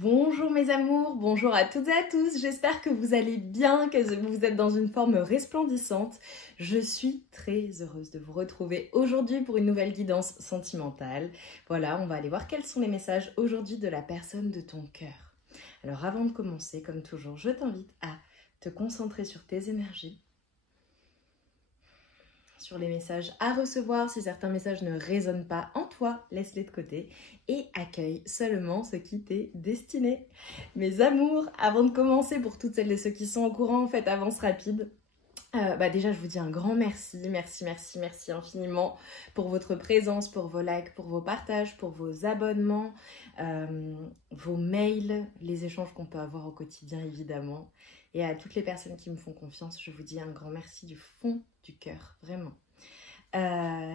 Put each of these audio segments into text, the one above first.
Bonjour mes amours, bonjour à toutes et à tous, j'espère que vous allez bien, que vous êtes dans une forme resplendissante. Je suis très heureuse de vous retrouver aujourd'hui pour une nouvelle guidance sentimentale. Voilà, on va aller voir quels sont les messages aujourd'hui de la personne de ton cœur. Alors avant de commencer, comme toujours, je t'invite à te concentrer sur tes énergies, sur les messages à recevoir. Si certains messages ne résonnent pas en toi, laisse-les de côté et accueille seulement ce qui t'est destiné. Mes amours, avant de commencer, pour toutes celles et ceux qui sont au courant, faites avance rapide. Déjà, je vous dis un grand merci, merci infiniment pour votre présence, pour vos likes, pour vos partages, pour vos abonnements, vos mails, les échanges qu'on peut avoir au quotidien évidemment. Et à toutes les personnes qui me font confiance, je vous dis un grand merci du fond du cœur, vraiment.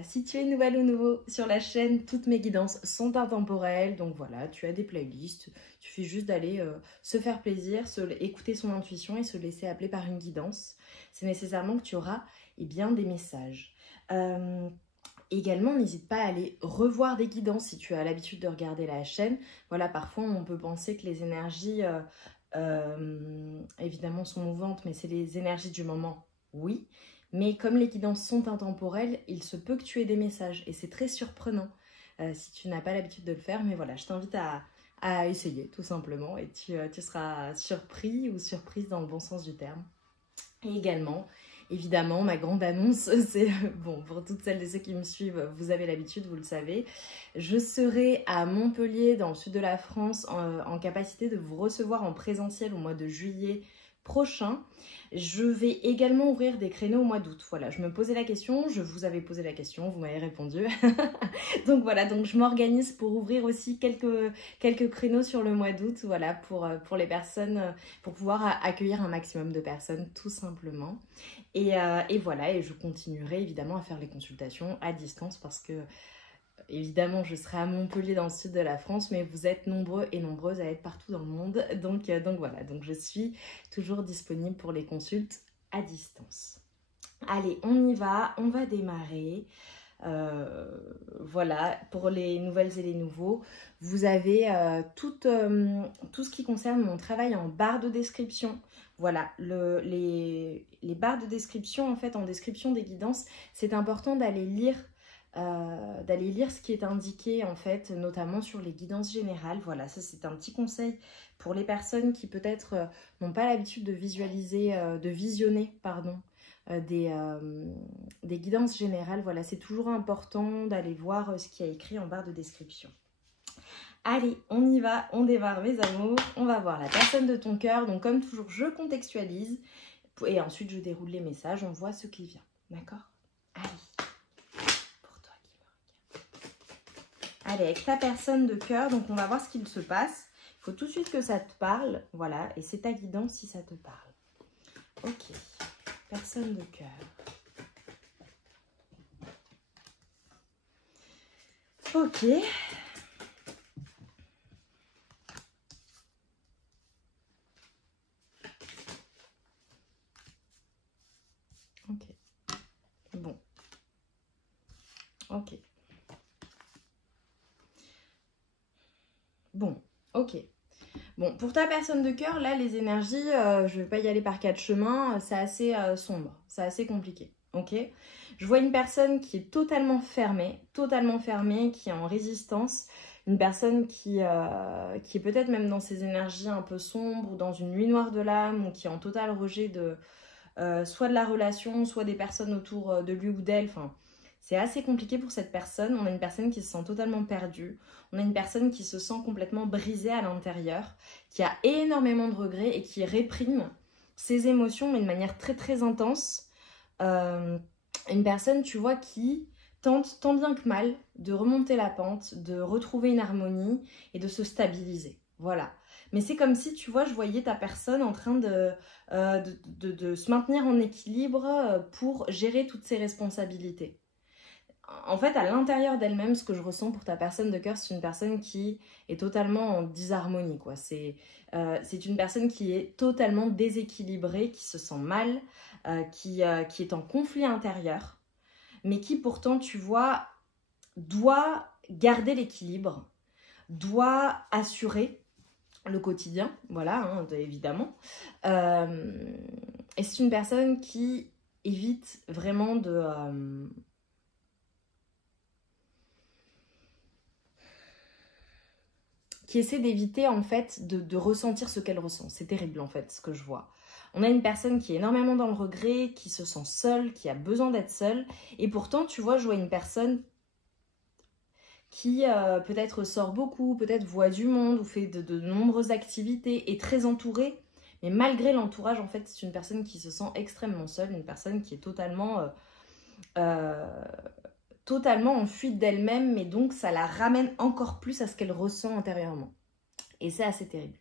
Si tu es nouvelle ou nouveau sur la chaîne, toutes mes guidances sont intemporelles. Donc voilà, tu as des playlists. Il suffit juste d'aller se faire plaisir, écouter son intuition et se laisser appeler par une guidance. C'est nécessairement que tu auras des messages. Également, n'hésite pas à aller revoir des guidances si tu as l'habitude de regarder la chaîne. Voilà, parfois on peut penser que les énergies évidemment sont mouvantes, mais c'est les énergies du moment, oui. Mais comme les guidances sont intemporelles, il se peut que tu aies des messages et c'est très surprenant si tu n'as pas l'habitude de le faire. Mais voilà, je t'invite à essayer tout simplement et tu seras surpris ou surprise dans le bon sens du terme. Et également, évidemment, ma grande annonce, c'est, bon, pour toutes celles et ceux qui me suivent, vous avez l'habitude, vous le savez, je serai à Montpellier, dans le sud de la France, en capacité de vous recevoir en présentiel au mois de juillet prochain. Je vais également ouvrir des créneaux au mois d'août. Voilà, je me posais la question, je vous avais posé la question, vous m'avez répondu. Donc voilà, donc je m'organise pour ouvrir aussi quelques créneaux sur le mois d'août, voilà, pour les personnes, pour pouvoir accueillir un maximum de personnes, tout simplement. Et voilà, et je continuerai évidemment à faire les consultations à distance parce que évidemment, je serai à Montpellier dans le sud de la France, mais vous êtes nombreux et nombreuses à être partout dans le monde. Donc voilà, donc je suis toujours disponible pour les consultes à distance. Allez, on y va, on va démarrer. Voilà, pour les nouvelles et les nouveaux, vous avez tout ce qui concerne mon travail en barre de description. Voilà, les barres de description, en fait, en description des guidances, c'est important d'aller lire ce qui est indiqué en fait, notamment sur les guidances générales. Voilà, ça c'est un petit conseil pour les personnes qui peut-être n'ont pas l'habitude de visualiser, de visionner, pardon, des guidances générales. Voilà, c'est toujours important d'aller voir ce qu'il y a écrit en barre de description. Allez, on y va, on démarre mes amours, on va voir la personne de ton cœur. Donc comme toujours, je contextualise et ensuite je déroule les messages, on voit ce qui vient, d'accord? Allez. Allez, avec ta personne de cœur, donc on va voir ce qu'il se passe. Il faut tout de suite que ça te parle, voilà, et c'est ta guidance si ça te parle. Ok, personne de cœur. Ok. Ok. Bon. Ok. Bon, ok. Bon, pour ta personne de cœur, là, les énergies, je ne vais pas y aller par quatre chemins, c'est assez sombre, c'est assez compliqué, ok? Je vois une personne qui est totalement fermée, qui est en résistance, une personne qui est peut-être même dans ses énergies un peu sombres, ou dans une nuit noire de l'âme, ou qui est en total rejet de soit de la relation, soit des personnes autour de lui ou d'elle, enfin... C'est assez compliqué pour cette personne. On a une personne qui se sent totalement perdue. On a une personne qui se sent complètement brisée à l'intérieur, qui a énormément de regrets et qui réprime ses émotions, mais de manière très très intense. Une personne, tu vois, qui tente tant bien que mal de remonter la pente, de retrouver une harmonie et de se stabiliser. Voilà. Mais c'est comme si, tu vois, je voyais ta personne en train de se maintenir en équilibre pour gérer toutes ses responsabilités. En fait, à l'intérieur d'elle-même, ce que je ressens pour ta personne de cœur, c'est une personne qui est totalement en disharmonie, quoi. C'est une personne qui est totalement déséquilibrée, qui se sent mal, qui est en conflit intérieur, mais qui pourtant, tu vois, doit garder l'équilibre, doit assurer le quotidien, voilà, hein, évidemment. Et c'est une personne qui évite vraiment qui essaie d'éviter en fait de ressentir ce qu'elle ressent. C'est terrible en fait ce que je vois. On a une personne qui est énormément dans le regret, qui se sent seule, qui a besoin d'être seule. Et pourtant, tu vois, je vois une personne qui peut-être sort beaucoup, peut-être voit du monde ou fait de nombreuses activités, est très entourée. Mais malgré l'entourage, en fait, c'est une personne qui se sent extrêmement seule, une personne qui est totalement en fuite d'elle-même, mais donc ça la ramène encore plus à ce qu'elle ressent intérieurement. Et c'est assez terrible.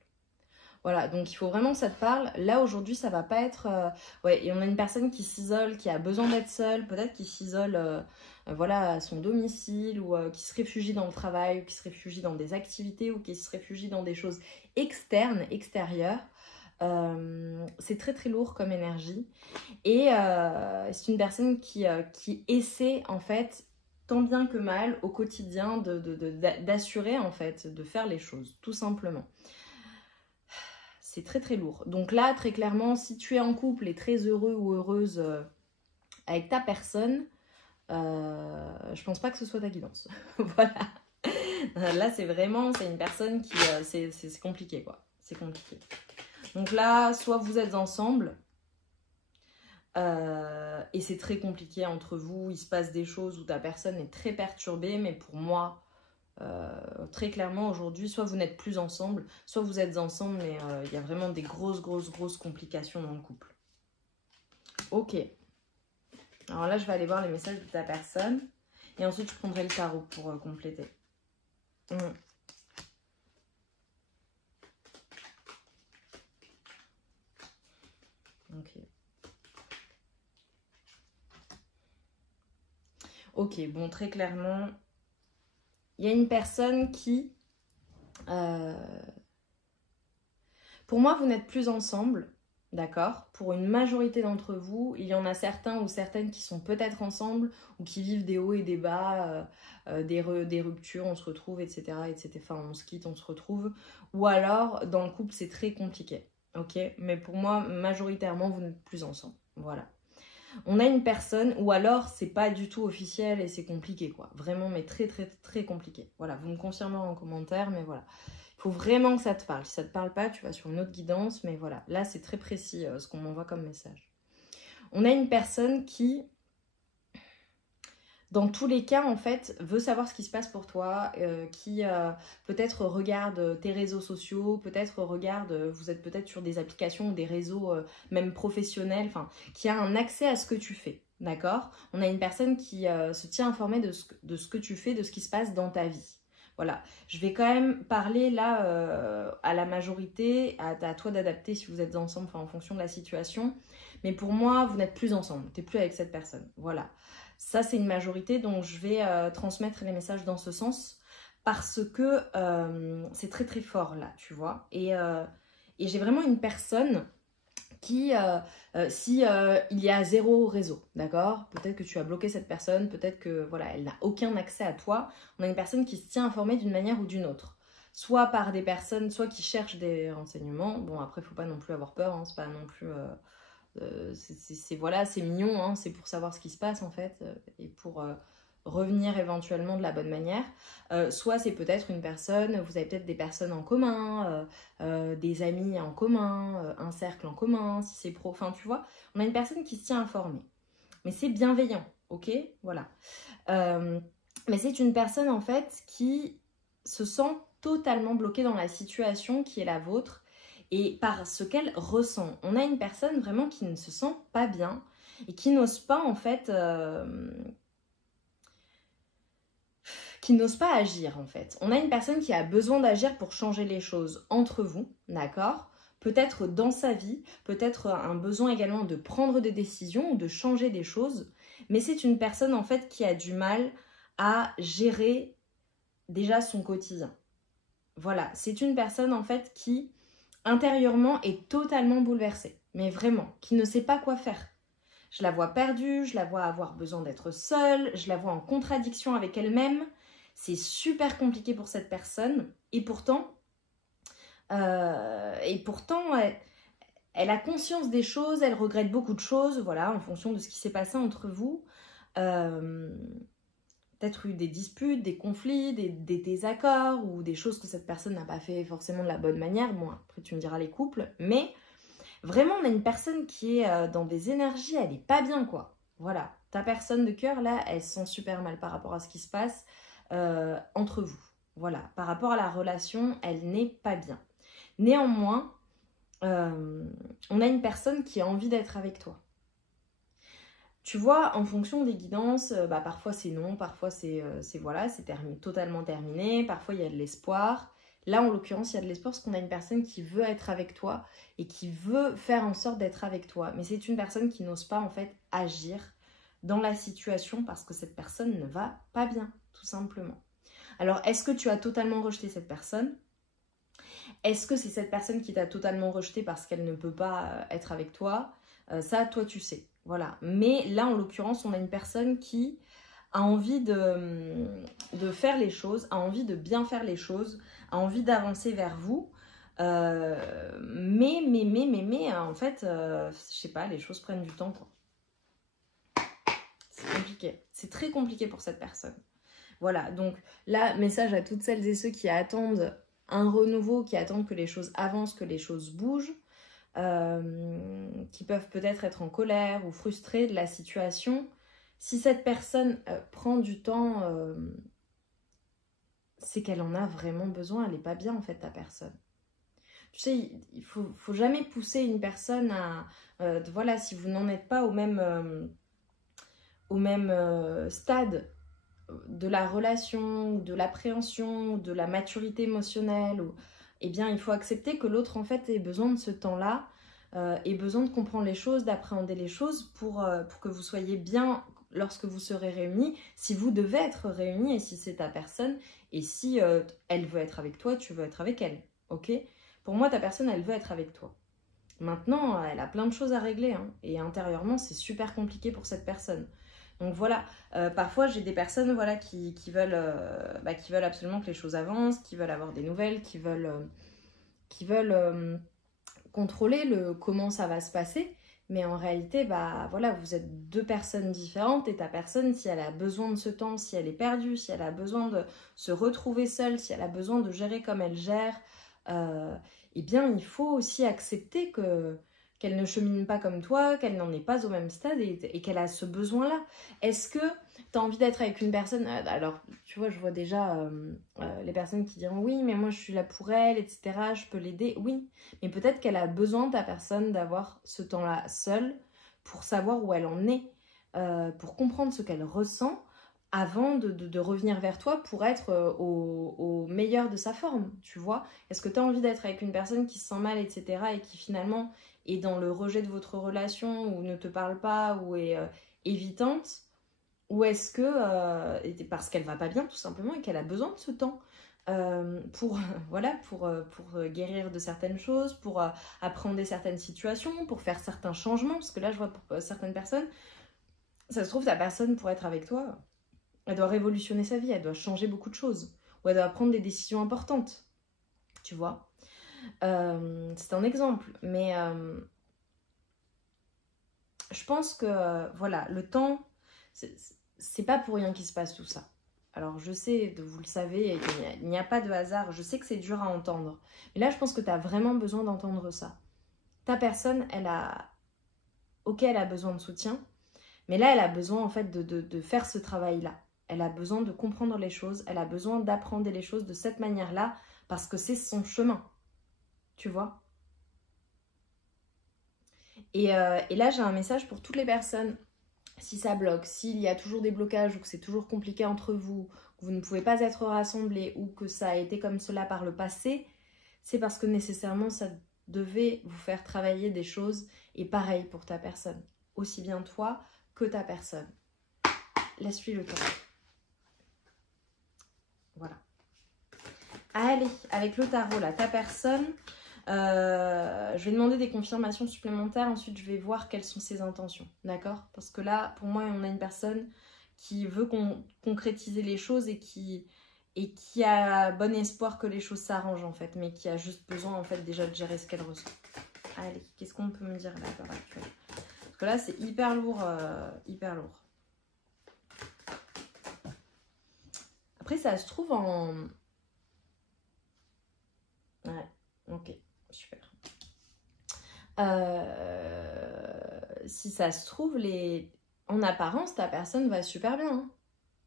Voilà, donc il faut vraiment que ça te parle. Là, aujourd'hui, ça va pas être... Ouais, et on a une personne qui s'isole, qui a besoin d'être seule, peut-être qui s'isole voilà, à son domicile, ou qui se réfugie dans le travail, ou qui se réfugie dans des activités, ou qui se réfugie dans des choses externes, extérieures. C'est très très lourd comme énergie. Et c'est une personne qui essaie, en fait, tant bien que mal, au quotidien, d'assurer, en fait, de faire les choses, tout simplement. C'est très très lourd. Donc là, très clairement, si tu es en couple et très heureux ou heureuse avec ta personne, je pense pas que ce soit ta guidance. Voilà. Là, c'est une personne qui... c'est compliqué, quoi. C'est compliqué. Donc là, soit vous êtes ensemble, et c'est très compliqué entre vous, il se passe des choses où ta personne est très perturbée, mais pour moi... très clairement aujourd'hui, soit vous n'êtes plus ensemble, soit vous êtes ensemble, mais il y a vraiment des grosses complications dans le couple. Ok. Alors là, je vais aller voir les messages de ta personne. Et ensuite, je prendrai le tarot pour compléter. Ok. Ok, bon, très clairement... Il y a une personne qui... pour moi, vous n'êtes plus ensemble, d'accord? Pour une majorité d'entre vous, il y en a certains ou certaines qui sont peut-être ensemble ou qui vivent des hauts et des bas, des ruptures, on se retrouve, etc., etc. Enfin, on se quitte, on se retrouve. Ou alors, dans le couple, c'est très compliqué, ok? Mais pour moi, majoritairement, vous n'êtes plus ensemble, voilà. On a une personne, ou alors c'est pas du tout officiel et c'est compliqué, quoi. Vraiment, mais très très très compliqué. Voilà, vous me confirmerez en commentaire, mais voilà. Il faut vraiment que ça te parle. Si ça te parle pas, tu vas sur une autre guidance, mais voilà. Là, c'est très précis ce qu'on m'envoie comme message. On a une personne qui, dans tous les cas, en fait, veut savoir ce qui se passe pour toi, qui peut-être regarde tes réseaux sociaux, peut-être regarde, vous êtes peut-être sur des applications ou des réseaux même professionnels, enfin, qui a un accès à ce que tu fais, d'accord? On a une personne qui se tient informée de ce que tu fais, de ce qui se passe dans ta vie. Voilà, je vais quand même parler là à la majorité, à toi d'adapter si vous êtes ensemble, enfin, en fonction de la situation. Mais pour moi, vous n'êtes plus ensemble, tu n'es plus avec cette personne, voilà. Ça, c'est une majorité, donc je vais transmettre les messages dans ce sens parce que c'est très très fort là, tu vois. Et j'ai vraiment une personne qui, si il y a zéro réseau, d'accord? Peut-être que tu as bloqué cette personne, peut-être que voilà, elle n'a aucun accès à toi. On a une personne qui se tient informée d'une manière ou d'une autre. Soit par des personnes, soit qui cherchent des renseignements. Bon, après, il ne faut pas non plus avoir peur, hein, c'est pas non plus... voilà, c'est mignon, hein, c'est pour savoir ce qui se passe en fait et pour revenir éventuellement de la bonne manière. Soit c'est peut-être une personne, vous avez peut-être des personnes en commun, des amis en commun, un cercle en commun, si c'est pro, enfin tu vois, on a une personne qui se tient informée. Mais c'est bienveillant, ok? Voilà. Mais c'est une personne en fait qui se sent totalement bloquée dans la situation qui est la vôtre et par ce qu'elle ressent. On a une personne vraiment qui ne se sent pas bien et qui n'ose pas en fait... qui n'ose pas agir en fait. On a une personne qui a besoin d'agir pour changer les choses entre vous, d'accord? Peut-être dans sa vie, peut-être un besoin également de prendre des décisions ou de changer des choses. Mais c'est une personne en fait qui a du mal à gérer déjà son quotidien. Voilà, c'est une personne en fait qui intérieurement est totalement bouleversée, mais vraiment, qui ne sait pas quoi faire. Je la vois perdue, je la vois avoir besoin d'être seule, je la vois en contradiction avec elle-même. C'est super compliqué pour cette personne et pourtant, Et pourtant, elle a conscience des choses, elle regrette beaucoup de choses, voilà, en fonction de ce qui s'est passé entre vous. Peut-être eu des disputes, des conflits, des désaccords ou des choses que cette personne n'a pas fait forcément de la bonne manière. Bon, après tu me diras les couples, mais vraiment on a une personne qui est dans des énergies, elle est pas bien quoi. Voilà, ta personne de cœur là, elle se sent super mal par rapport à ce qui se passe entre vous. Voilà, par rapport à la relation, elle n'est pas bien. Néanmoins, on a une personne qui a envie d'être avec toi. Tu vois, en fonction des guidances, parfois c'est non, parfois c'est voilà, c'est totalement terminé, parfois il y a de l'espoir. Là, en l'occurrence, il y a de l'espoir parce qu'on a une personne qui veut être avec toi et qui veut faire en sorte d'être avec toi. Mais c'est une personne qui n'ose pas en fait agir dans la situation parce que cette personne ne va pas bien, tout simplement. Alors, est-ce que tu as totalement rejeté cette personne? Est-ce que c'est cette personne qui t'a totalement rejeté parce qu'elle ne peut pas être avec toi? Ça, toi, tu sais. Voilà. Mais là, en l'occurrence, on a une personne qui a envie de faire les choses, a envie de bien faire les choses, a envie d'avancer vers vous. Mais, en fait, je sais pas, les choses prennent du temps, quoi. C'est compliqué. C'est très compliqué pour cette personne. Voilà, donc là, message à toutes celles et ceux qui attendent un renouveau, qui attendent que les choses avancent, que les choses bougent, qui peuvent peut-être être en colère ou frustrés de la situation. Si cette personne prend du temps, c'est qu'elle en a vraiment besoin, elle n'est pas bien en fait, ta personne. Tu sais, il faut jamais pousser une personne à... voilà, si vous n'en êtes pas au même stade de la relation, de l'appréhension, de la maturité émotionnelle, eh bien, il faut accepter que l'autre, en fait, ait besoin de ce temps-là, ait besoin de comprendre les choses, d'appréhender les choses pour que vous soyez bien lorsque vous serez réunis, si vous devez être réunis et si c'est ta personne, et si elle veut être avec toi, tu veux être avec elle, ok? Pour moi, ta personne, elle veut être avec toi. Maintenant, elle a plein de choses à régler, hein, et intérieurement, c'est super compliqué pour cette personne. Donc voilà, parfois j'ai des personnes voilà, qui veulent absolument que les choses avancent, qui veulent avoir des nouvelles, qui veulent contrôler comment ça va se passer. Mais en réalité, voilà, vous êtes deux personnes différentes et ta personne, si elle a besoin de ce temps, si elle est perdue, si elle a besoin de se retrouver seule, si elle a besoin de gérer comme elle gère, eh bien, il faut aussi accepter qu'elle ne chemine pas comme toi, qu'elle n'en est pas au même stade et qu'elle a ce besoin-là. Est-ce que tu as envie d'être avec une personne... Alors, tu vois, je vois déjà les personnes qui diront « Oui, mais moi, je suis là pour elle, etc. Je peux l'aider. » Oui, mais peut-être qu'elle a besoin, ta personne, d'avoir ce temps-là seule pour savoir où elle en est, pour comprendre ce qu'elle ressent avant de revenir vers toi pour être au meilleur de sa forme, tu vois. Est-ce que tu as envie d'être avec une personne qui se sent mal, etc. et qui finalement est dans le rejet de votre relation ou ne te parle pas ou est évitante? Ou est-ce que, parce qu'elle va pas bien tout simplement et qu'elle a besoin de ce temps pour, voilà, pour guérir de certaines choses, pour appréhender certaines situations, pour faire certains changements, parce que là je vois pour certaines personnes, ça se trouve ta personne pour être avec toi, elle doit révolutionner sa vie, elle doit changer beaucoup de choses, ou elle doit prendre des décisions importantes, tu vois. C'est un exemple, mais je pense que, voilà, le temps, c'est pas pour rien qu'il se passe tout ça. Alors je sais, vous le savez, il n'y a pas de hasard, je sais que c'est dur à entendre, mais là je pense que tu as vraiment besoin d'entendre ça. Ta personne, elle a besoin de soutien, mais là elle a besoin en fait de faire ce travail-là. Elle a besoin de comprendre les choses, elle a besoin d'apprendre les choses de cette manière-là, parce que c'est son chemin, tu vois. Et là j'ai un message pour toutes les personnes. Si ça bloque, s'il y a toujours des blocages ou que c'est toujours compliqué entre vous, que vous ne pouvez pas être rassemblés ou que ça a été comme cela par le passé, c'est parce que nécessairement ça devait vous faire travailler des choses, et pareil pour ta personne. Aussi bien toi que ta personne. Laisse-lui le temps. Voilà. Allez, avec le tarot là, ta personne... je vais demander des confirmations supplémentaires, ensuite je vais voir quelles sont ses intentions, d'accord? Parce que là, pour moi, on a une personne qui veut concrétiser les choses et qui et qui a bon espoir que les choses s'arrangent en fait, mais qui a juste besoin en fait déjà de gérer ce qu'elle ressent. Allez, qu'est-ce qu'on peut me dire là à l'heure actuelle? Parce que là, c'est hyper lourd, hyper lourd. Après, ça se trouve en... Ouais, ok, super. Si ça se trouve, en apparence, ta personne va super bien. Hein.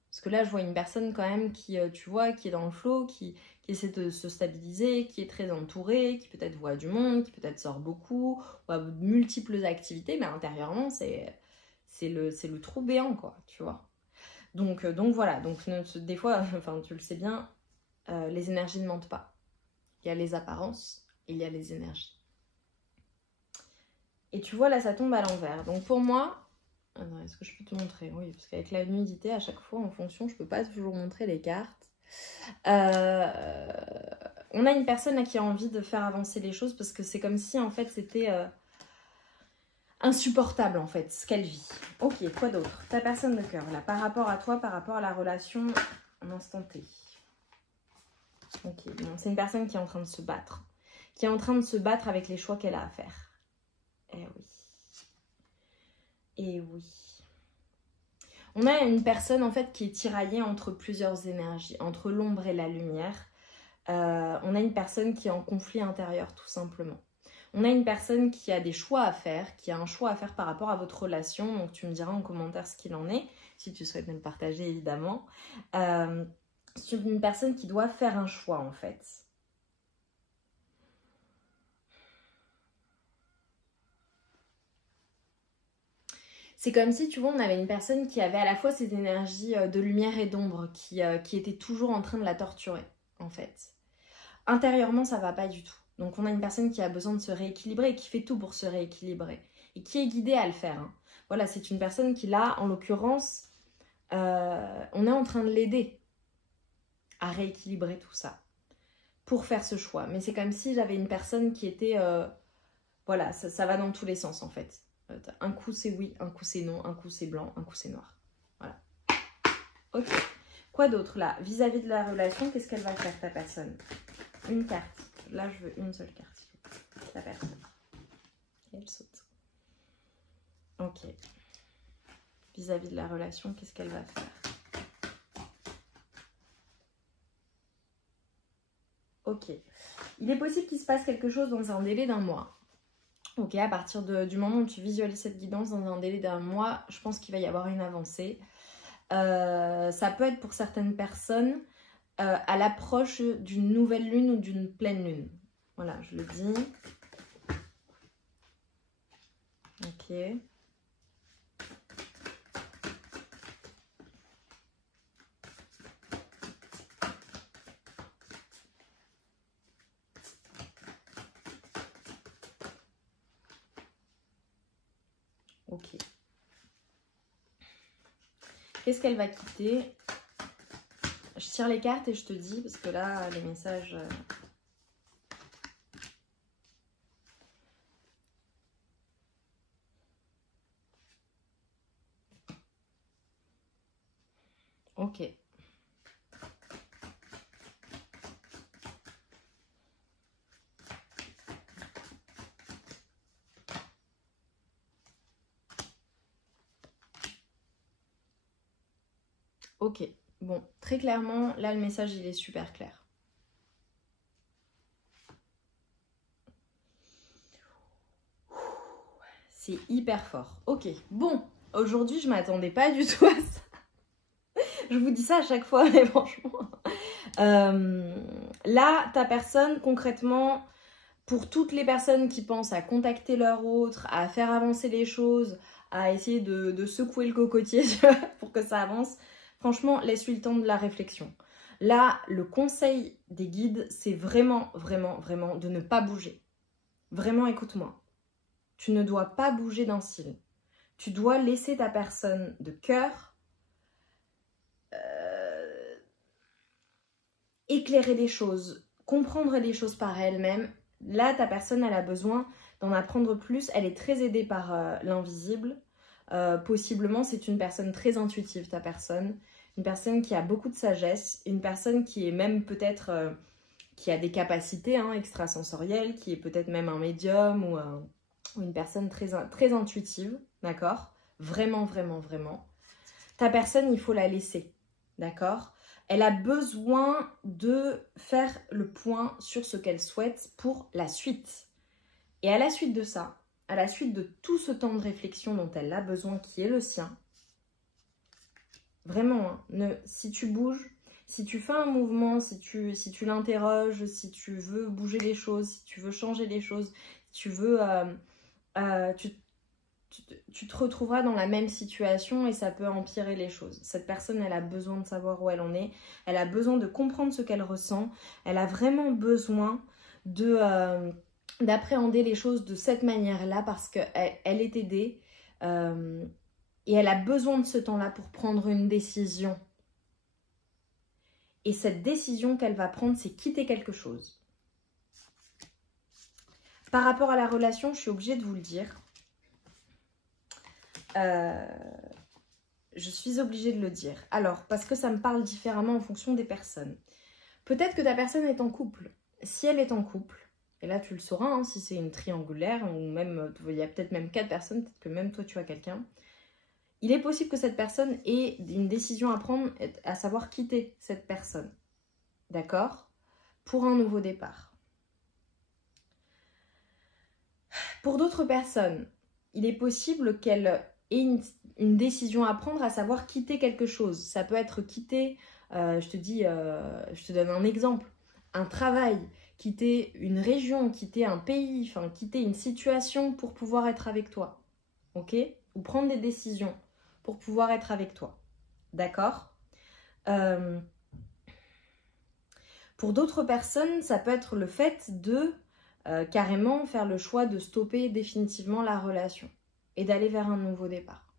Parce que là, je vois une personne quand même qui, tu vois, qui est dans le flow, qui essaie de se stabiliser, qui est très entourée, qui peut-être voit du monde, qui peut-être sort beaucoup, ou a de multiples activités, mais intérieurement, c'est le trou béant, quoi, tu vois. Donc voilà, donc des fois, enfin, tu le sais bien, les énergies ne mentent pas. Il y a les apparences et il y a les énergies. Et tu vois, là, ça tombe à l'envers. Donc pour moi... Attends, est-ce que je peux te montrer? Oui, parce qu'avec la nudité, à chaque fois, en fonction, je peux pas toujours montrer les cartes. On a une personne qui a envie de faire avancer les choses parce que c'est comme si, en fait, c'était insupportable, en fait, ce qu'elle vit. Ok, quoi d'autre? Ta personne de cœur, là, par rapport à toi, par rapport à la relation en instant T. Ok, bon, c'est une personne qui est en train de se battre. Qui est en train de se battre avec les choix qu'elle a à faire. Eh oui. Et oui. On a une personne en fait qui est tiraillée entre plusieurs énergies, entre l'ombre et la lumière. On a une personne qui est en conflit intérieur tout simplement. On a une personne qui a des choix à faire, qui a un choix à faire par rapport à votre relation. Donc tu me diras en commentaire ce qu'il en est, si tu souhaites me le partager évidemment. C'est une personne qui doit faire un choix en fait. C'est comme si, tu vois, on avait une personne qui avait à la fois ces énergies de lumière et d'ombre, qui était toujours en train de la torturer, en fait. Intérieurement, ça va pas du tout. Donc, on a une personne qui a besoin de se rééquilibrer et qui fait tout pour se rééquilibrer. Et qui est guidée à le faire. Hein. Voilà, c'est une personne qui, là, en l'occurrence, on est en train de l'aider à rééquilibrer tout ça. Pour faire ce choix. Mais c'est comme si j'avais une personne qui était... voilà, ça va dans tous les sens, en fait. Un coup c'est oui, un coup c'est non, un coup c'est blanc, un coup c'est noir. Voilà. Ok. Quoi d'autre là? Vis-à-vis de la relation, qu'est-ce qu'elle va faire ta personne? Une carte. Là je veux une seule carte. Ta personne. Et elle saute. Ok. Vis-à-vis de la relation, qu'est-ce qu'elle va faire? Ok. Il est possible qu'il se passe quelque chose dans un délai d'1 mois. Ok, à partir du moment où tu visualises cette guidance dans un délai d'1 mois, je pense qu'il va y avoir une avancée. Ça peut être pour certaines personnes à l'approche d'une nouvelle lune ou d'une pleine lune. Voilà, je le dis. Ok. Ok. Qu'est-ce qu'elle va quitter? Je tire les cartes et je te dis, parce que là, les messages... Ok. Ok. Bon, très clairement, là, le message, il est super clair. C'est hyper fort. Ok, bon, aujourd'hui, je m'attendais pas du tout à ça. Je vous dis ça à chaque fois, mais franchement... là, ta personne, concrètement, pour toutes les personnes qui pensent à contacter leur autre, à faire avancer les choses, à essayer de secouer le cocotier pour que ça avance, franchement, laisse-lui le temps de la réflexion. Là, le conseil des guides, c'est vraiment, vraiment, vraiment de ne pas bouger. Vraiment, écoute-moi. Tu ne dois pas bouger d'un cil. Tu dois laisser ta personne de cœur éclairer les choses, comprendre les choses par elle-même. Là, ta personne, elle a besoin d'en apprendre plus. Elle est très aidée par l'invisible. Possiblement, c'est une personne très intuitive, ta personne. une personne qui a beaucoup de sagesse, une personne qui est même peut-être, qui a des capacités extrasensorielles, qui est peut-être même un médium ou une personne très intuitive, d'accord? Vraiment, vraiment, vraiment. Ta personne, il faut la laisser, d'accord? Elle a besoin de faire le point sur ce qu'elle souhaite pour la suite. Et à la suite de ça, à la suite de tout ce temps de réflexion dont elle a besoin, qui est le sien, vraiment, si tu bouges, si tu fais un mouvement, si tu l'interroges, si tu veux bouger les choses, si tu veux changer les choses, si tu veux... tu te retrouveras dans la même situation et ça peut empirer les choses. Cette personne, elle a besoin de savoir où elle en est. Elle a besoin de comprendre ce qu'elle ressent. Elle a vraiment besoin d'appréhender les choses de cette manière-là parce qu'elle est aidée et elle a besoin de ce temps-là pour prendre une décision. Et cette décision qu'elle va prendre, c'est quitter quelque chose. Par rapport à la relation, je suis obligée de vous le dire. Je suis obligée de le dire. Alors, parce que ça me parle différemment en fonction des personnes. Peut-être que ta personne est en couple. Si elle est en couple, et là tu le sauras, si c'est une triangulaire, ou même, il y a peut-être même 4 personnes, peut-être que même toi tu as quelqu'un, il est possible que cette personne ait une décision à prendre, à savoir quitter cette personne. D'accord? Pour un nouveau départ. Pour d'autres personnes, il est possible qu'elle ait une décision à prendre, à savoir quitter quelque chose. Ça peut être quitter, je te donne un exemple, un travail, quitter une région, quitter un pays, enfin quitter une situation pour pouvoir être avec toi. Ok? Ou prendre des décisions pour pouvoir être avec toi. D'accord? Pour d'autres personnes, ça peut être le fait de carrément faire le choix de stopper définitivement la relation et d'aller vers un nouveau départ.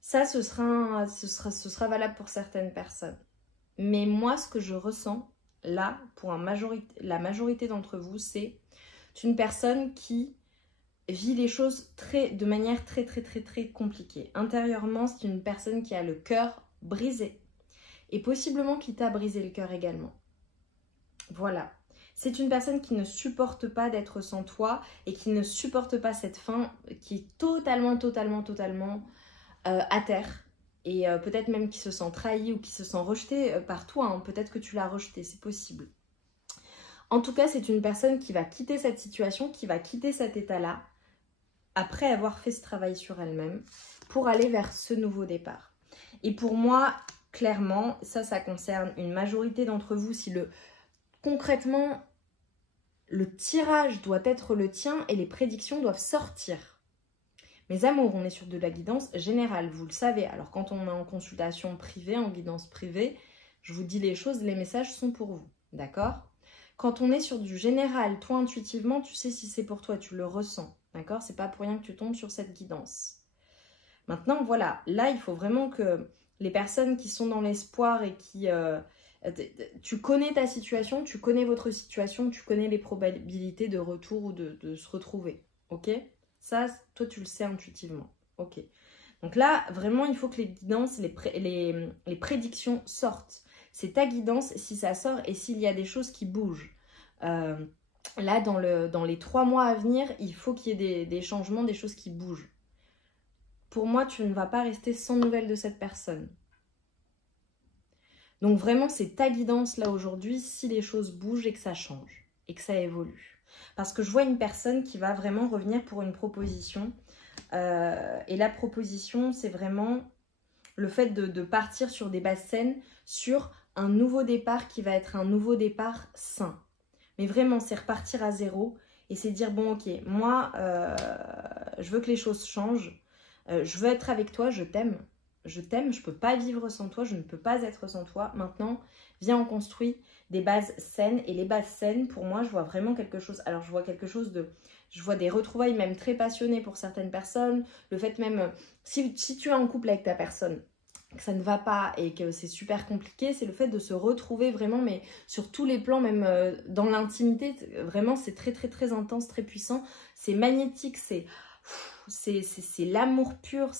Ça, ce sera valable pour certaines personnes. Mais moi, ce que je ressens, là, pour la majorité d'entre vous, c'est une personne qui vit les choses de manière très, très, très, très compliquée. Intérieurement, c'est une personne qui a le cœur brisé. Et possiblement qui t'a brisé le cœur également. Voilà. C'est une personne qui ne supporte pas d'être sans toi et qui ne supporte pas cette fin, qui est totalement à terre. Et peut-être même qui se sent trahi ou qui se sent rejeté par toi. Peut-être que tu l'as rejeté, c'est possible. En tout cas, c'est une personne qui va quitter cette situation, qui va quitter cet état-là, après avoir fait ce travail sur elle-même, pour aller vers ce nouveau départ. Et pour moi, clairement, ça concerne une majorité d'entre vous. Si concrètement, le tirage doit être le tien et les prédictions doivent sortir. Mes amours, on est sur de la guidance générale, vous le savez. Alors quand on est en consultation privée, en guidance privée, je vous dis les choses, les messages sont pour vous, d'accord? Quand on est sur du général, toi intuitivement, tu sais si c'est pour toi, tu le ressens, d'accord? C'est pas pour rien que tu tombes sur cette guidance. Maintenant, voilà, là, il faut vraiment que les personnes qui sont dans l'espoir et qui... tu connais ta situation, tu connais votre situation, tu connais les probabilités de retour ou de se retrouver, ok? Ça, toi, tu le sais intuitivement, ok? Donc là, vraiment, il faut que les guidances, les prédictions sortent. C'est ta guidance si ça sort et s'il y a des choses qui bougent. Là, dans les 3 mois à venir, il faut qu'il y ait des changements, des choses qui bougent. Pour moi, tu ne vas pas rester sans nouvelles de cette personne. Donc vraiment, c'est ta guidance là aujourd'hui si les choses bougent et que ça change et que ça évolue. Parce que je vois une personne qui va vraiment revenir pour une proposition. Et la proposition, c'est vraiment le fait de partir sur des bases saines, sur un nouveau départ qui va être un nouveau départ sain. Mais vraiment, c'est repartir à zéro et c'est dire, bon ok, moi, je veux que les choses changent. Je veux être avec toi, je t'aime, je ne peux pas vivre sans toi, je ne peux pas être sans toi. Maintenant, viens, on construit des bases saines. Et les bases saines, pour moi, je vois vraiment quelque chose. Alors, je vois quelque chose je vois des retrouvailles même très passionnées pour certaines personnes. Le fait même, si tu es en couple avec ta personne, que ça ne va pas et que c'est super compliqué, c'est le fait de se retrouver vraiment, mais sur tous les plans, même dans l'intimité, vraiment, c'est très, très, très intense, très puissant. C'est magnétique, c'est l'amour pur,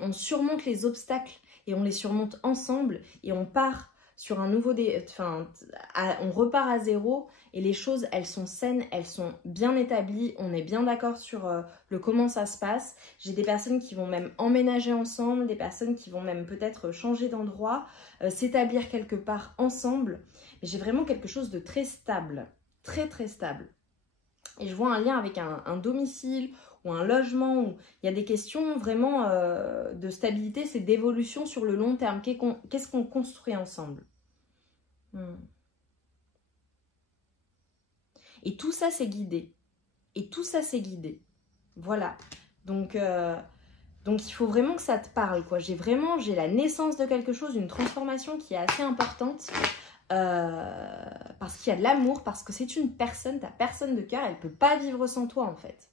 on surmonte les obstacles et on les surmonte ensemble et on part sur un nouveau, on repart à zéro et les choses, elles sont saines, elles sont bien établies, on est bien d'accord sur le comment ça se passe. J'ai des personnes qui vont même emménager ensemble, des personnes qui vont même peut-être changer d'endroit, s'établir quelque part ensemble. Mais j'ai vraiment quelque chose de très stable, très très stable. Et je vois un lien avec un domicile ou un logement où il y a des questions vraiment de stabilité, c'est d'évolution sur le long terme. Qu'est-ce qu'on construit ensemble? Et tout ça, c'est guidé. Et tout ça, c'est guidé. Voilà. Donc il faut vraiment que ça te parle, quoi. J'ai la naissance de quelque chose, une transformation qui est assez importante. Parce qu'il y a de l'amour, parce que c'est une personne, ta personne de cœur, elle ne peut pas vivre sans toi, en fait.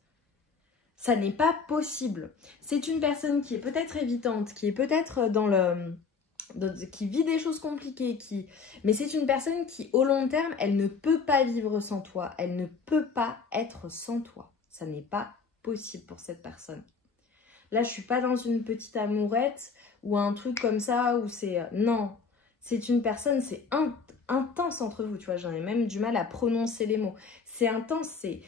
Ça n'est pas possible. C'est une personne qui est peut-être évitante, qui est peut-être qui vit des choses compliquées, mais c'est une personne qui, au long terme, elle ne peut pas vivre sans toi. Elle ne peut pas être sans toi. Ça n'est pas possible pour cette personne. Là, je suis pas dans une petite amourette ou un truc comme ça où c'est... non, c'est une personne, c'est intense entre vous, tu vois. J'en ai même du mal à prononcer les mots. C'est intense, c'est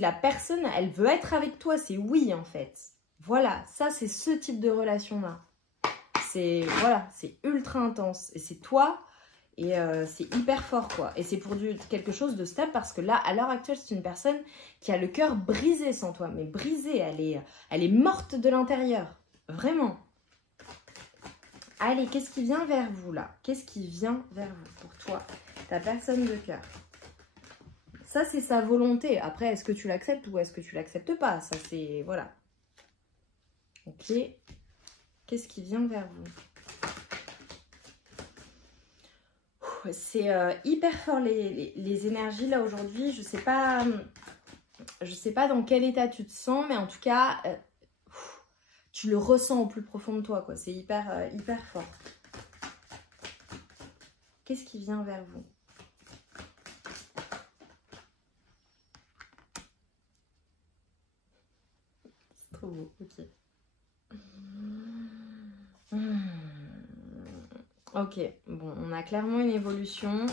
la personne, elle veut être avec toi, c'est oui, en fait. Voilà, ça, c'est ce type de relation-là. Voilà, c'est ultra intense. Et c'est toi, et c'est hyper fort, quoi. Et c'est pour quelque chose de stable, parce que là, à l'heure actuelle, c'est une personne qui a le cœur brisé sans toi. Mais brisé, elle est morte de l'intérieur. Vraiment. Allez, qu'est-ce qui vient vers vous, là? Qu'est-ce qui vient vers vous, pour toi, ta personne de cœur? Ça, c'est sa volonté. Après, est-ce que tu l'acceptes ou est-ce que tu l'acceptes pas? Ça, c'est... voilà. Ok. Qu'est-ce qui vient vers vous? C'est hyper fort les énergies là aujourd'hui. Je sais pas dans quel état tu te sens, mais en tout cas, tu le ressens au plus profond de toi, quoi. C'est hyper fort. Qu'est-ce qui vient vers vous? C'est trop beau, ok. Ok, bon, on a clairement une évolution.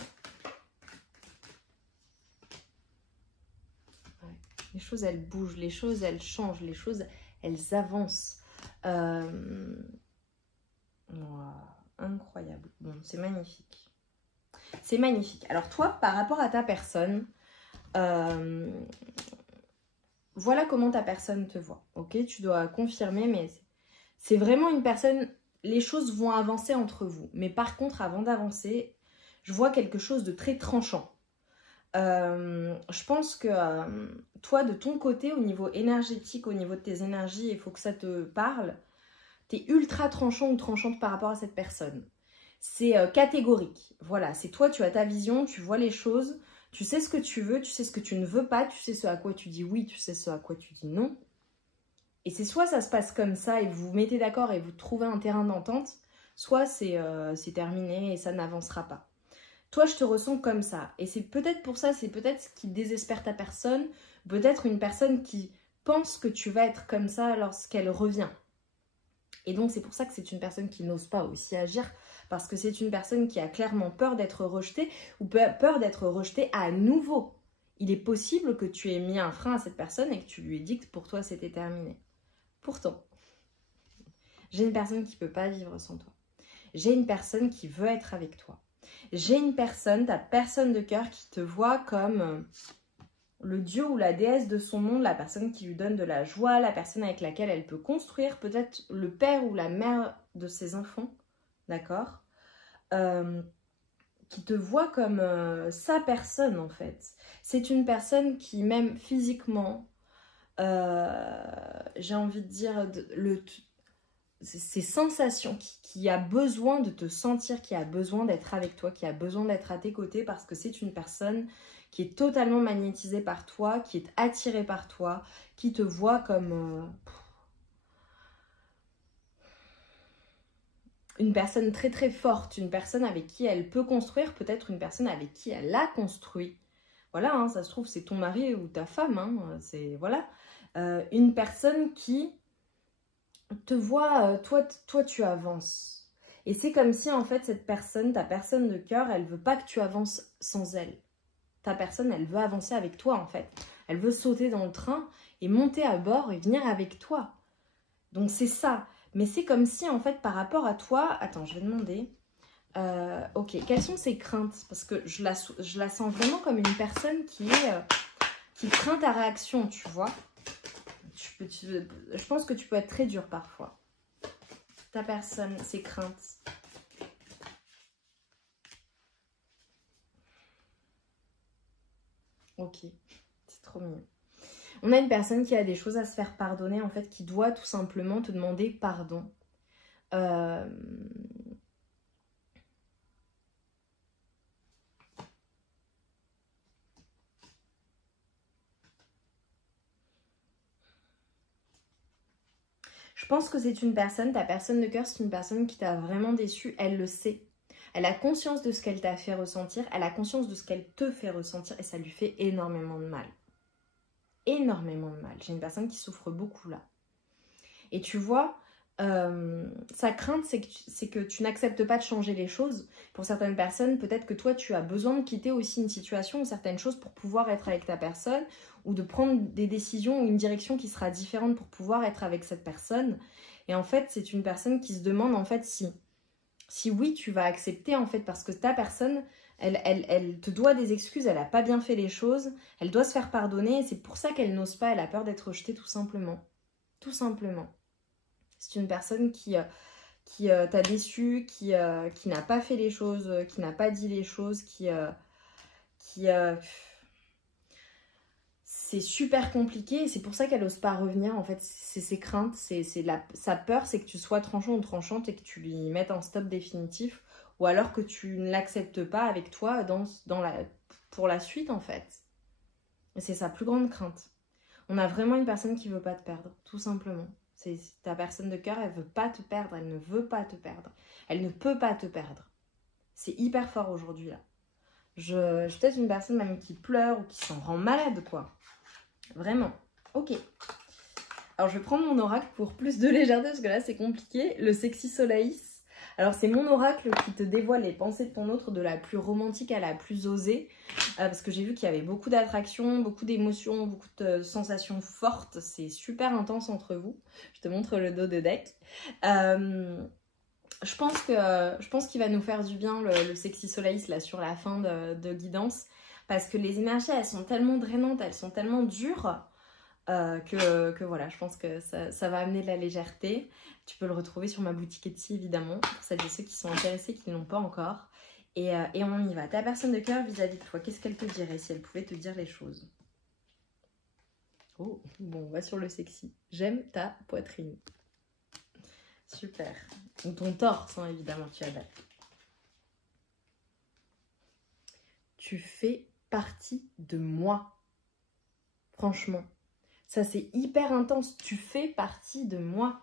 Ouais. Les choses, elles bougent, les choses, elles changent, les choses, elles avancent. Wow, incroyable. Bon, c'est magnifique. C'est magnifique. Alors toi, par rapport à ta personne, voilà comment ta personne te voit. Ok, tu dois confirmer, mais c'est vraiment une personne... Les choses vont avancer entre vous. Mais par contre, avant d'avancer, je vois quelque chose de très tranchant. Je pense que toi, de ton côté, au niveau énergétique, au niveau de tes énergies, il faut que ça te parle. Tu es ultra tranchant ou tranchante par rapport à cette personne. C'est catégorique. Voilà, c'est toi, tu as ta vision, tu vois les choses, tu sais ce que tu veux, tu sais ce que tu ne veux pas, tu sais ce à quoi tu dis oui, tu sais ce à quoi tu dis non. Et c'est soit ça se passe comme ça et vous vous mettez d'accord et vous trouvez un terrain d'entente, soit c'est terminé et ça n'avancera pas. Toi, je te ressens comme ça. Et c'est peut-être pour ça, c'est peut-être ce qui désespère ta personne, peut-être une personne qui pense que tu vas être comme ça lorsqu'elle revient. Et donc, c'est pour ça que c'est une personne qui n'ose pas aussi agir, parce que c'est une personne qui a clairement peur d'être rejetée ou peur d'être rejetée à nouveau. Il est possible que tu aies mis un frein à cette personne et que tu lui aies dit que pour toi, c'était terminé. Pourtant, j'ai une personne qui ne peut pas vivre sans toi. J'ai une personne qui veut être avec toi. J'ai une personne, ta personne de cœur, qui te voit comme le dieu ou la déesse de son monde, la personne qui lui donne de la joie, la personne avec laquelle elle peut construire, peut-être le père ou la mère de ses enfants, d'accord, qui te voit comme sa personne en fait. C'est une personne qui, même physiquement, j'ai envie de dire, ces sensations, qui a besoin de te sentir, qui a besoin d'être avec toi, qui a besoin d'être à tes côtés, parce que c'est une personne qui est totalement magnétisée par toi, qui est attirée par toi, qui te voit comme une personne très très forte, une personne avec qui elle peut construire, peut-être une personne avec qui elle a construit. Voilà, hein, ça se trouve, c'est ton mari ou ta femme. Hein, c'est, voilà. Une personne qui te voit, toi, tu avances. Et c'est comme si, en fait, cette personne, ta personne de cœur, elle veut pas que tu avances sans elle. Ta personne, elle veut avancer avec toi, en fait. Elle veut sauter dans le train et monter à bord et venir avec toi. Donc, c'est ça. Mais c'est comme si, en fait, par rapport à toi... Attends, je vais demander... ok, quelles sont ses craintes? Parce que je la sens vraiment comme une personne qui craint ta réaction, tu vois. Je pense que tu peux être très dur parfois. Ta personne, ses craintes. Ok, c'est trop mignon. On a une personne qui a des choses à se faire pardonner, en fait, qui doit tout simplement te demander pardon. Je pense que c'est une personne, ta personne de cœur, c'est une personne qui t'a vraiment déçu, elle le sait. Elle a conscience de ce qu'elle t'a fait ressentir, elle a conscience de ce qu'elle te fait ressentir et ça lui fait énormément de mal. Énormément de mal. J'ai une personne qui souffre beaucoup là. Et tu vois, sa crainte, c'est que tu n'acceptes pas de changer les choses. Pour certaines personnes, peut-être que toi, tu as besoin de quitter aussi une situation ou certaines choses pour pouvoir être avec ta personne ou de prendre des décisions ou une direction qui sera différente pour pouvoir être avec cette personne. Et en fait, c'est une personne qui se demande en fait si oui, tu vas accepter en fait parce que ta personne, elle te doit des excuses, elle n'a pas bien fait les choses, elle doit se faire pardonner et c'est pour ça qu'elle n'ose pas, elle a peur d'être rejetée tout simplement. Tout simplement. C'est une personne qui t'a déçu, qui n'a pas fait les choses, qui n'a pas dit les choses, c'est super compliqué et c'est pour ça qu'elle n'ose pas revenir. En fait, c'est ses craintes, sa peur, c'est que tu sois tranchant ou tranchante et que tu lui mettes un stop définitif ou alors que tu ne l'acceptes pas avec toi pour la suite en fait. Et c'est sa plus grande crainte. On a vraiment une personne qui veut pas te perdre, tout simplement. C'est ta personne de cœur, elle veut pas te perdre, elle ne veut pas te perdre. Elle ne peut pas te perdre. C'est hyper fort aujourd'hui là. J'ai peut-être une personne même qui pleure ou qui s'en rend malade quoi. Vraiment. Ok. Alors je vais prendre mon oracle pour plus de légèreté parce que là c'est compliqué. Le Sexy Solaïs. Alors c'est mon oracle qui te dévoile les pensées de ton autre de la plus romantique à la plus osée. Parce que j'ai vu qu'il y avait beaucoup d'attractions, beaucoup d'émotions, beaucoup de sensations fortes. C'est super intense entre vous. Je te montre le dos de deck. Je pense qu'il va nous faire du bien le Sexy Solaïs là sur la fin de guidance. Parce que les énergies, elles sont tellement drainantes, elles sont tellement dures. Que voilà, je pense que ça va amener de la légèreté. Tu peux le retrouver sur ma boutique Etsy évidemment, pour celles et ceux qui sont intéressés, qui ne l'ont pas encore. Et on y va. Ta personne de cœur vis-à-vis de toi, qu'est-ce qu'elle te dirait si elle pouvait te dire les choses? Oh, bon, on va sur le sexy. J'aime ta poitrine. Super. Ou ton torse, hein, évidemment, tu adaptes. Tu fais partie de moi. Franchement. Ça, c'est hyper intense. Tu fais partie de moi.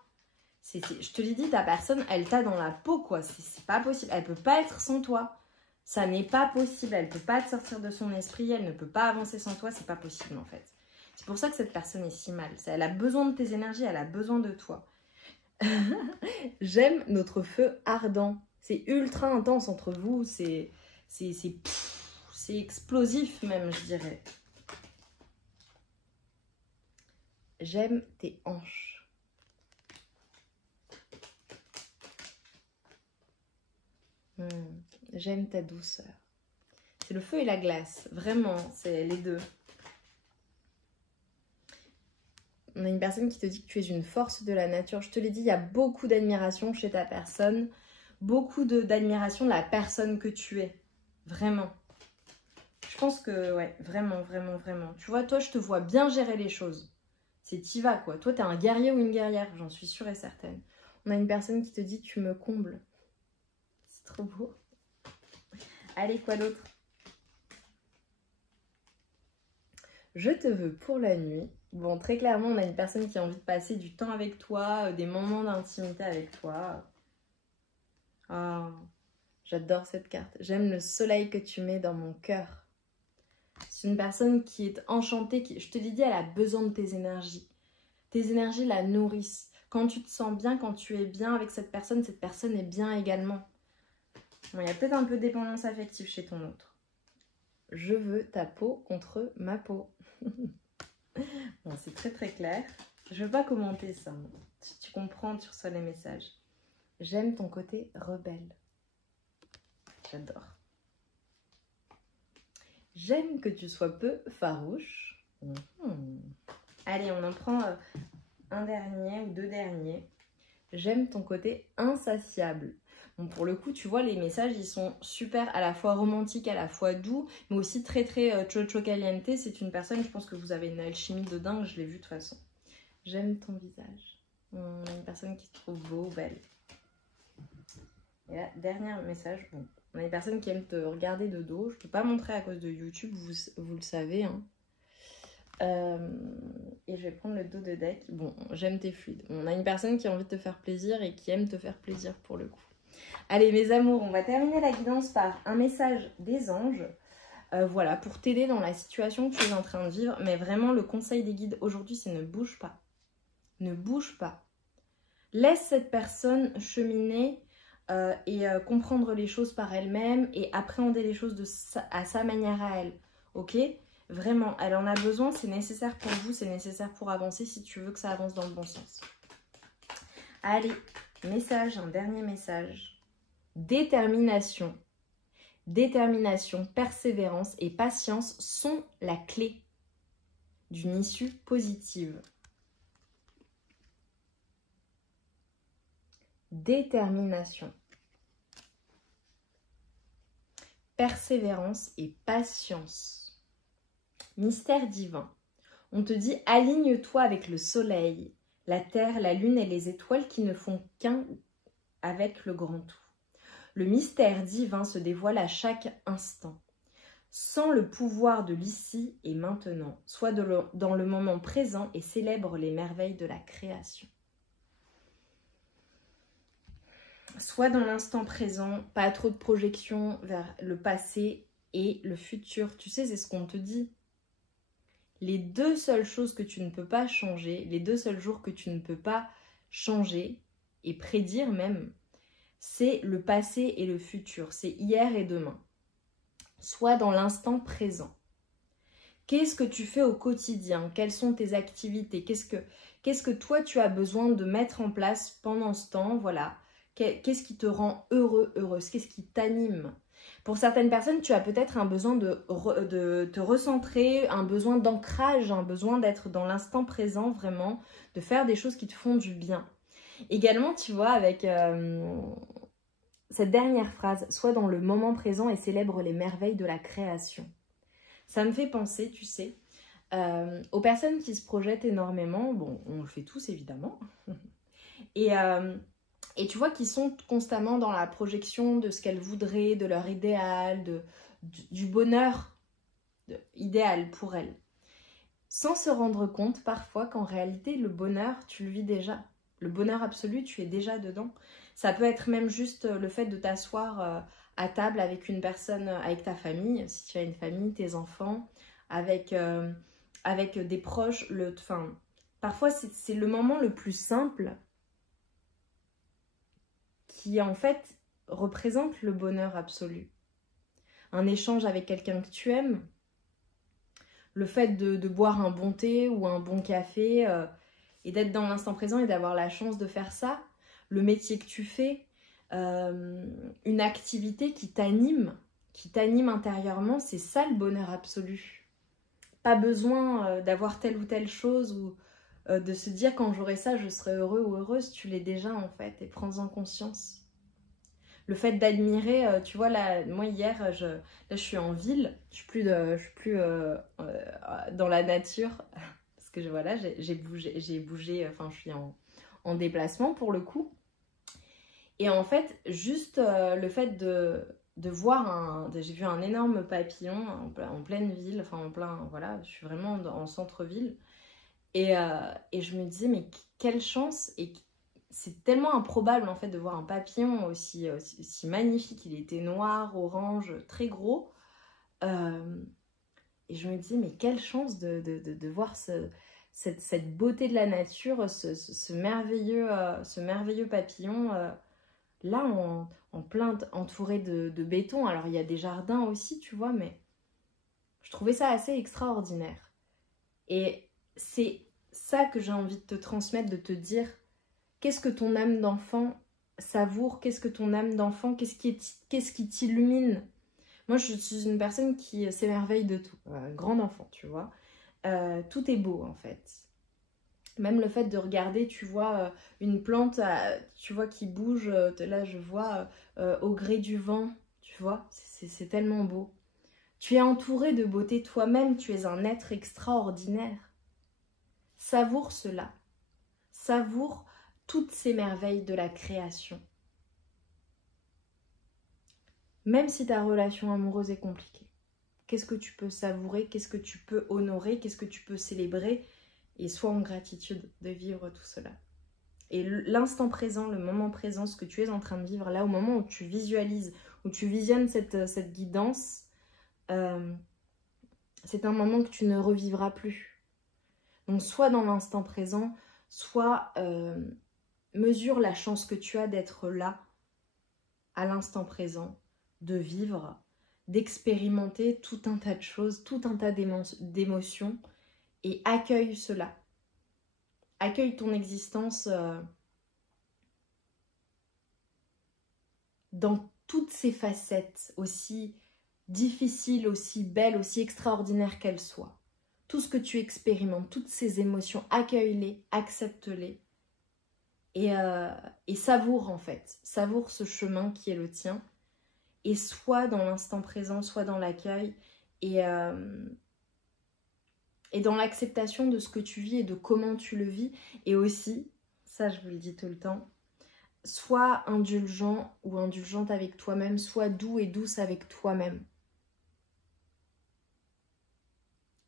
Je te l'ai dit, ta personne, elle t'a dans la peau, quoi. C'est pas possible. Elle peut pas être sans toi. Ça n'est pas possible. Elle peut pas te sortir de son esprit. Elle ne peut pas avancer sans toi. C'est pas possible, en fait. C'est pour ça que cette personne est si mal. Elle a besoin de tes énergies. Elle a besoin de toi. J'aime notre feu ardent. C'est ultra intense entre vous. C'est explosif, même, je dirais. J'aime tes hanches. J'aime ta douceur. C'est le feu et la glace. Vraiment, c'est les deux. On a une personne qui te dit que tu es une force de la nature. Je te l'ai dit, il y a beaucoup d'admiration chez ta personne. Beaucoup d'admiration de la personne que tu es. Vraiment. Je pense que, ouais, vraiment, vraiment, vraiment. Tu vois, toi, je te vois bien gérer les choses. C'est t'y vas, quoi. Toi, t'es un guerrier ou une guerrière, j'en suis sûre et certaine. On a une personne qui te dit, tu me combles. C'est trop beau. Allez, quoi d'autre? Je te veux pour la nuit. Bon, très clairement, on a une personne qui a envie de passer du temps avec toi, des moments d'intimité avec toi. Ah, j'adore cette carte. J'aime le soleil que tu mets dans mon cœur. C'est une personne qui est enchantée, je te l'ai dit, elle a besoin de tes énergies. Tes énergies la nourrissent. Quand tu te sens bien, quand tu es bien avec cette personne est bien également. Bon, il y a peut-être un peu de dépendance affective chez ton autre. Je veux ta peau contre ma peau. Bon, c'est très très clair. Je ne veux pas commenter ça. Tu comprends, tu reçois les messages. J'aime ton côté rebelle. J'adore. J'aime que tu sois peu farouche. Allez, on en prend un dernier ou deux derniers. J'aime ton côté insatiable. Bon, pour le coup, tu vois, les messages, ils sont super, à la fois romantiques, à la fois doux, mais aussi très, très chocho caliente. C'est une personne, je pense que vous avez une alchimie de dingue, je l'ai vu de toute façon. J'aime ton visage. On a une personne qui se trouve beau, belle. Et là, dernier message, bon, on a une personne qui aime te regarder de dos. Je ne peux pas montrer à cause de YouTube, vous le savez, hein. Et je vais prendre le dos de deck. Bon, j'aime tes fluides. On a une personne qui a envie de te faire plaisir et qui aime te faire plaisir pour le coup. Allez mes amours, on va terminer la guidance par un message des anges. Voilà, pour t'aider dans la situation que tu es en train de vivre. Mais vraiment, le conseil des guides aujourd'hui, c'est ne bouge pas. Ne bouge pas. Laisse cette personne cheminer et comprendre les choses par elle-même et appréhender les choses à sa manière à elle. Ok ? Vraiment, elle en a besoin, c'est nécessaire pour vous, c'est nécessaire pour avancer si tu veux que ça avance dans le bon sens. Allez, message, un dernier message. Détermination. Détermination, persévérance et patience sont la clé d'une issue positive. Détermination. Persévérance et patience. Mystère divin. On te dit aligne-toi avec le soleil, la terre, la lune et les étoiles qui ne font qu'un avec le grand tout. Le mystère divin se dévoile à chaque instant. Sens le pouvoir de l'ici et maintenant. Sois dans le moment présent et célèbre les merveilles de la création. Sois dans l'instant présent, pas trop de projection vers le passé et le futur. Tu sais, c'est ce qu'on te dit. Les deux seules choses que tu ne peux pas changer, les deux seuls jours que tu ne peux pas changer et prédire même, c'est le passé et le futur. C'est hier et demain. Sois dans l'instant présent. Qu'est-ce que tu fais au quotidien? Quelles sont tes activités? Qu'est-ce que toi tu as besoin de mettre en place pendant ce temps? Voilà. Qu'est-ce qui te rend heureux, heureuse? Qu'est-ce qui t'anime? Pour certaines personnes, tu as peut-être un besoin de te recentrer, un besoin d'ancrage, un besoin d'être dans l'instant présent vraiment, de faire des choses qui te font du bien. Également, tu vois, avec cette dernière phrase, sois dans le moment présent et célèbre les merveilles de la création. Ça me fait penser, tu sais, aux personnes qui se projettent énormément. Bon, on le fait tous évidemment. Et tu vois qu'ils sont constamment dans la projection de ce qu'elles voudraient, de leur idéal, du bonheur idéal pour elles. Sans se rendre compte parfois qu'en réalité, le bonheur, tu le vis déjà. Le bonheur absolu, tu es déjà dedans. Ça peut être même juste le fait de t'asseoir à table avec une personne, avec ta famille, si tu as une famille, tes enfants, avec des proches. Parfois, c'est le moment le plus simple qui en fait représente le bonheur absolu. Un échange avec quelqu'un que tu aimes, le fait de boire un bon thé ou un bon café et d'être dans l'instant présent et d'avoir la chance de faire ça, le métier que tu fais, une activité qui t'anime intérieurement, c'est ça le bonheur absolu. Pas besoin d'avoir telle ou telle chose ou de se dire quand j'aurai ça, je serai heureux ou heureuse, tu l'es déjà en fait et prends-en conscience. Le fait d'admirer, tu vois, là, moi hier, je suis en ville, je suis plus dans la nature, parce que voilà, j'ai bougé, enfin je suis en déplacement pour le coup. Et en fait, juste le fait de voir j'ai vu un énorme papillon en pleine ville, enfin voilà, je suis vraiment en centre-ville. Et je me disais, mais quelle chance, et c'est tellement improbable en fait de voir un papillon aussi magnifique. Il était noir, orange, très gros. Et je me dis, mais quelle chance de voir cette beauté de la nature, ce merveilleux papillon, là, en plein entouré de béton. Alors, il y a des jardins aussi, tu vois, mais je trouvais ça assez extraordinaire. Et c'est ça que j'ai envie de te transmettre, de te dire, qu'est-ce que ton âme d'enfant savoure, qu'est-ce que ton âme d'enfant, qu'est-ce qui t'illumine. Moi, je suis une personne qui s'émerveille de tout, grand enfant, tu vois. Tout est beau, en fait. Même le fait de regarder, tu vois, une plante, tu vois, qui bouge, là, je vois au gré du vent, tu vois, c'est tellement beau. Tu es entouré de beauté toi-même, tu es un être extraordinaire. Savoure cela. Savoure toutes ces merveilles de la création. Même si ta relation amoureuse est compliquée, qu'est-ce que tu peux savourer, qu'est-ce que tu peux honorer, qu'est-ce que tu peux célébrer, et sois en gratitude de vivre tout cela. Et l'instant présent, le moment présent, ce que tu es en train de vivre, là, au moment où tu visualises, où tu visionnes cette guidance, c'est un moment que tu ne revivras plus. Donc, soit dans l'instant présent, soit mesure la chance que tu as d'être là, à l'instant présent, de vivre, d'expérimenter tout un tas de choses, tout un tas d'émotions, et accueille cela. Accueille ton existence dans toutes ses facettes, aussi difficiles, aussi belles, aussi extraordinaires qu'elles soient. Tout ce que tu expérimentes, toutes ces émotions, accueille-les, accepte-les et savoure en fait. Savoure ce chemin qui est le tien et sois dans l'instant présent, sois dans l'accueil et dans l'acceptation de ce que tu vis et de comment tu le vis. Et aussi, ça je vous le dis tout le temps, sois indulgent ou indulgente avec toi-même, sois doux et douce avec toi-même.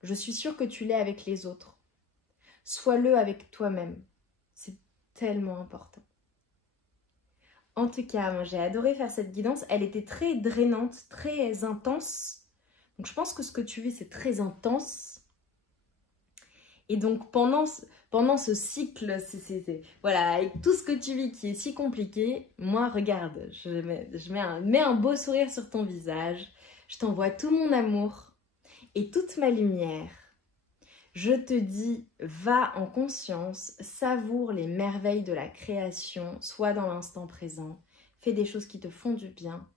Je suis sûre que tu l'es avec les autres. Sois-le avec toi-même. C'est tellement important. En tout cas, moi j'ai adoré faire cette guidance. Elle était très drainante, très intense. Donc je pense que ce que tu vis, c'est très intense. Et donc pendant ce cycle, voilà, avec tout ce que tu vis qui est si compliqué, moi regarde, je mets un beau sourire sur ton visage. Je t'envoie tout mon amour et toute ma lumière. Je te dis, va en conscience, savoure les merveilles de la création, sois dans l'instant présent, fais des choses qui te font du bien,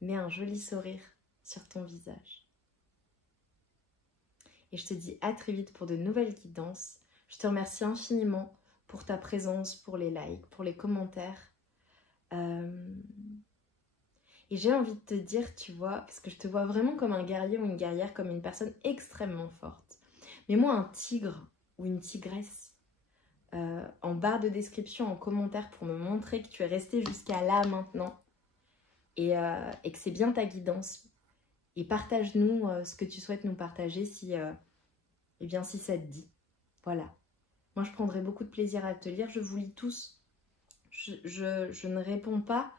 mets un joli sourire sur ton visage. Et je te dis à très vite pour de nouvelles guidances. Je te remercie infiniment pour ta présence, pour les likes, pour les commentaires. Et j'ai envie de te dire, tu vois, parce que je te vois vraiment comme un guerrier ou une guerrière, comme une personne extrêmement forte. Mais moi, un tigre ou une tigresse, en barre de description, en commentaire, pour me montrer que tu es resté jusqu'à là maintenant et que c'est bien ta guidance. Et partage-nous ce que tu souhaites nous partager si ça te dit. Voilà. Moi, je prendrai beaucoup de plaisir à te lire. Je vous lis tous. Je ne réponds pas.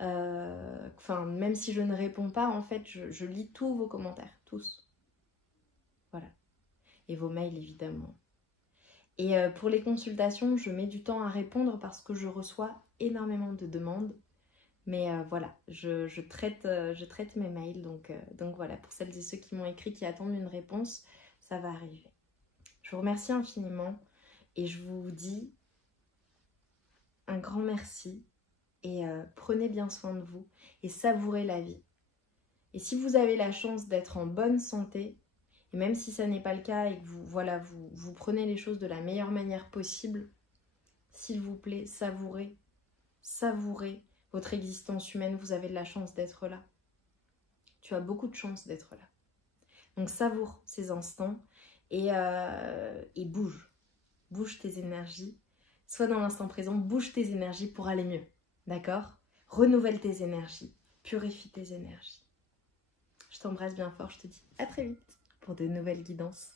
Même si je ne réponds pas, en fait, je lis tous vos commentaires. Tous. Voilà. Et vos mails, évidemment. Et pour les consultations, je mets du temps à répondre parce que je reçois énormément de demandes. Mais voilà, je traite mes mails. Donc voilà, pour celles et ceux qui m'ont écrit, qui attendent une réponse, ça va arriver. Je vous remercie infiniment et je vous dis un grand merci. Et prenez bien soin de vous et savourez la vie. Et si vous avez la chance d'être en bonne santé, et même si ça n'est pas le cas et que vous prenez les choses de la meilleure manière possible, s'il vous plaît, savourez votre existence humaine. Vous avez de la chance d'être là. Tu as beaucoup de chance d'être là. Donc savoure ces instants et bouge. Bouge tes énergies. Sois dans l'instant présent, bouge tes énergies pour aller mieux. D'accord? Renouvelle tes énergies. Purifie tes énergies. Je t'embrasse bien fort. Je te dis à très vite pour de nouvelles guidances.